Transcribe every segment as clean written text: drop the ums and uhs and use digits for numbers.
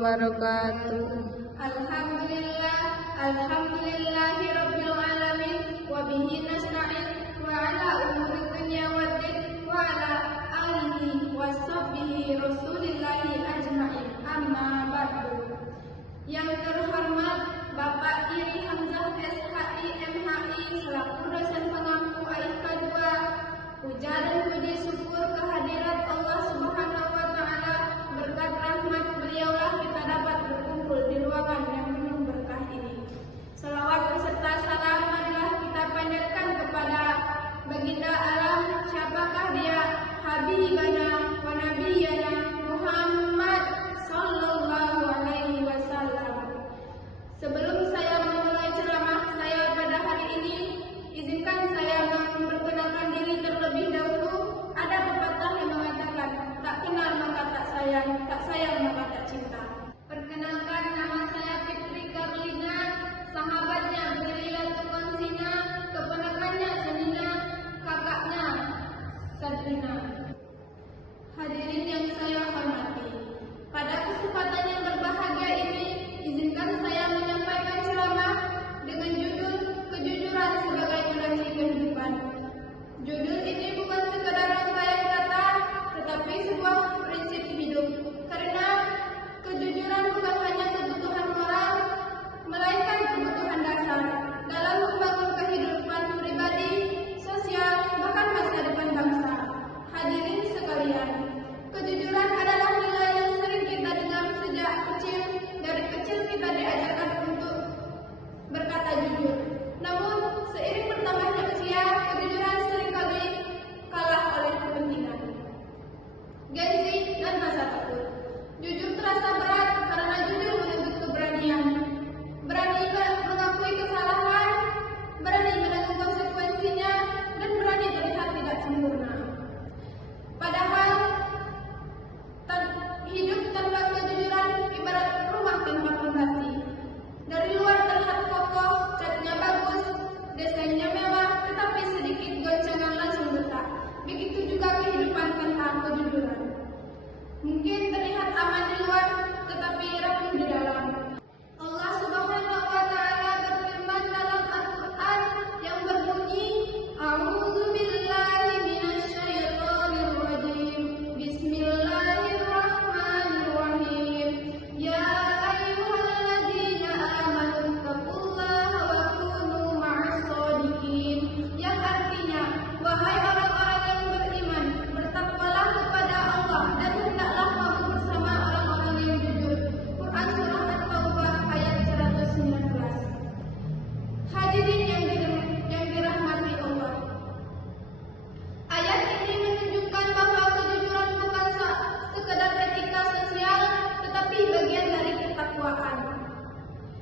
wabarakatuh. Alhamdulillahi rabbil alamin wa bihi nasta'in wa ala umuri dunya waddin wa ala alihi wa sahbihi rasulillahi ajma'in, amma ba'du. Yang terhormat Bapak Iri Hamzah SHI MHI selaku dosen pengampu AIK 2, puja dan puji syukur kehadirat Allah Subhanahu wa Ta'ala. Berkat rahmat beliaulah kita dapat berkumpul di ruangan yang penuh berkah ini. Salawat beserta salam marilah kita panjatkan kepada baginda alam, siapakah dia, Habibana wa Nabiyana Muhammad sallallahu alaihi wasallam. Sebelum saya memulai ceramah saya pada hari ini, izinkan saya memperkenalkan diri terlebih dahulu. Ada pepatah yang mengatakan, tak kenal maka tak sayang maka tak cinta. Perkenalkan, nama saya Fitri Karlina, sahabatnya Brila Tukansina, keponakannya Senina, kakaknya Sadrina. Hadirin yang saya hormati, pada kesempatan yang berbahagia ini, izinkan saya menyampaikan ceramah dengan judul Kejujuran sebagai fondasi kehidupan. Judul ini bukan sekedar rangkaian kata, tetapi sebuah prinsip hidup. Karena kejujuran bukan hanya kebutuhan moral, melainkan kebutuhan dasar dalam membangun kehidupan pribadi, sosial, bahkan masa depan bangsa. Hadirin sekalian, kejujuran adalah nilai yang sering kita dengar sejak kecil. Dari kecil kita diajarkan untuk berkata jujur. Namun, seiring bertambahnya usia, kejujuran seringkali kalah oleh kepentingan, gengsi, dan rasa takut. Jujur terasa berat karena jujur menuntut keberanian. Berani mengakui kesalahan, berani menanggung konsekuensinya, dan berani terlihat tidak sempurna. Padahal, hidup tanpa kejujuran ibarat rumah tanpa fondasi. Dari luar terlihat kokoh, catnya bagus, desainnya mewah, tetapi sedikit goncangan langsung retak. Begitu juga kehidupan tanpa kejujuran. Mungkin terlihat aman di luar, tetapi rapuh di dalam. Allah Subhanahu wa Ta'ala berfirman dalam Al-Quran yang berbunyi, A'udzubillahi minasyaitonir rajim. Bismillahirrahmanirrahim. Ya ayyuhalladzina amanu taqullaha wa kunu ma'as shodiqin. Yang artinya, wahai orang-orang yang beriman, bertakwalah kepada Allah dan hendaklah kamu bersama orang-orang yang jujur. Quran surah At-Taubah ayat 119. Hadirin yang dirahmati Allah, ayat ini menunjukkan bahwa kejujuran bukan sekedar etika sosial, tetapi bagian dari ketakwaan.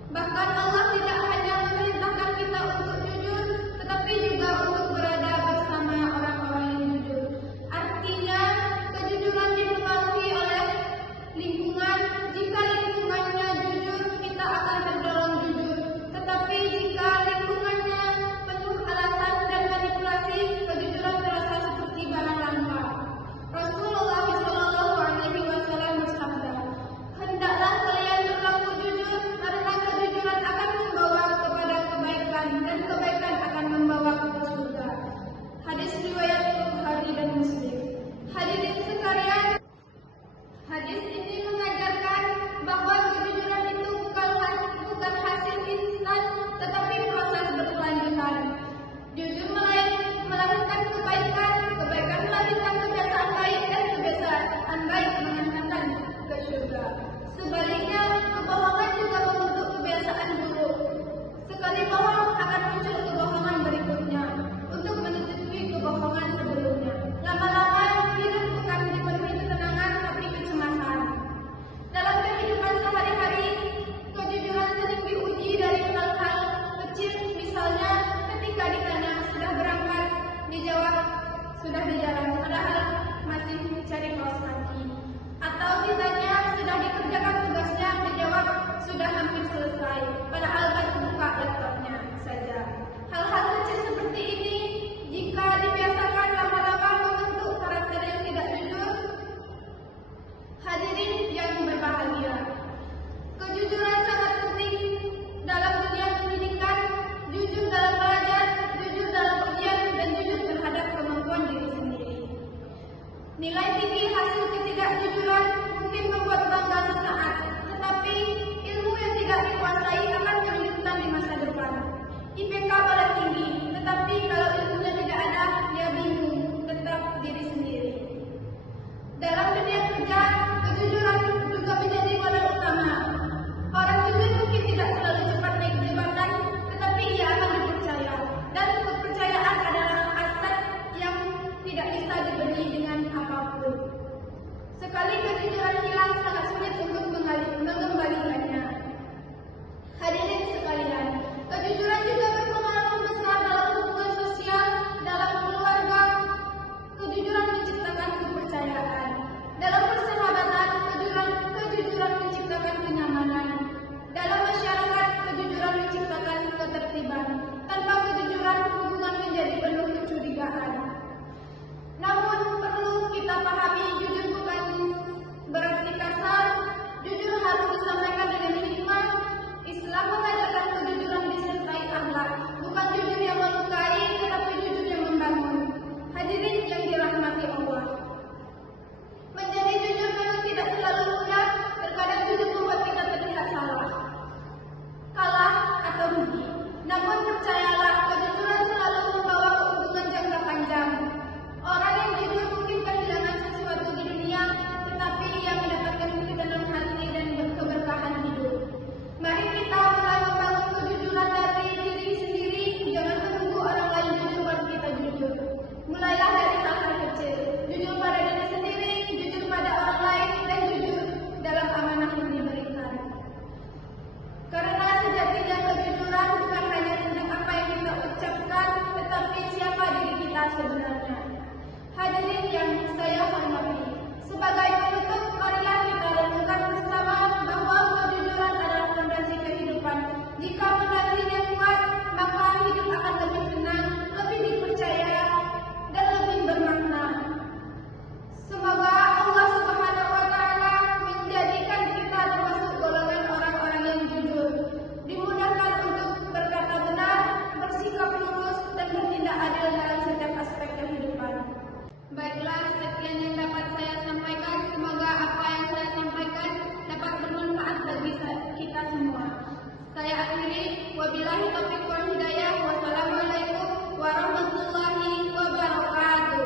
Bahkan Allah tidak hanya memerintahkan kita untuk jujur, tetapi juga untuk berada bersama orang-orang yang jujur. Artinya, kejujuran dipengaruhi oleh lingkungan. Jika lingkungannya jujur, kita akan terdorong jujur. Tetapi jika lingkungannya penuh alasan dan manipulasi, kejujuran terasa seperti barang langka. Rasulullah SAW bersabda, hendaklah kalian berlaku jujur, karena kejujuran akan Wabillahi taufiq wal hidayah. Wassalamualaikum warahmatullahi wabarakatuh.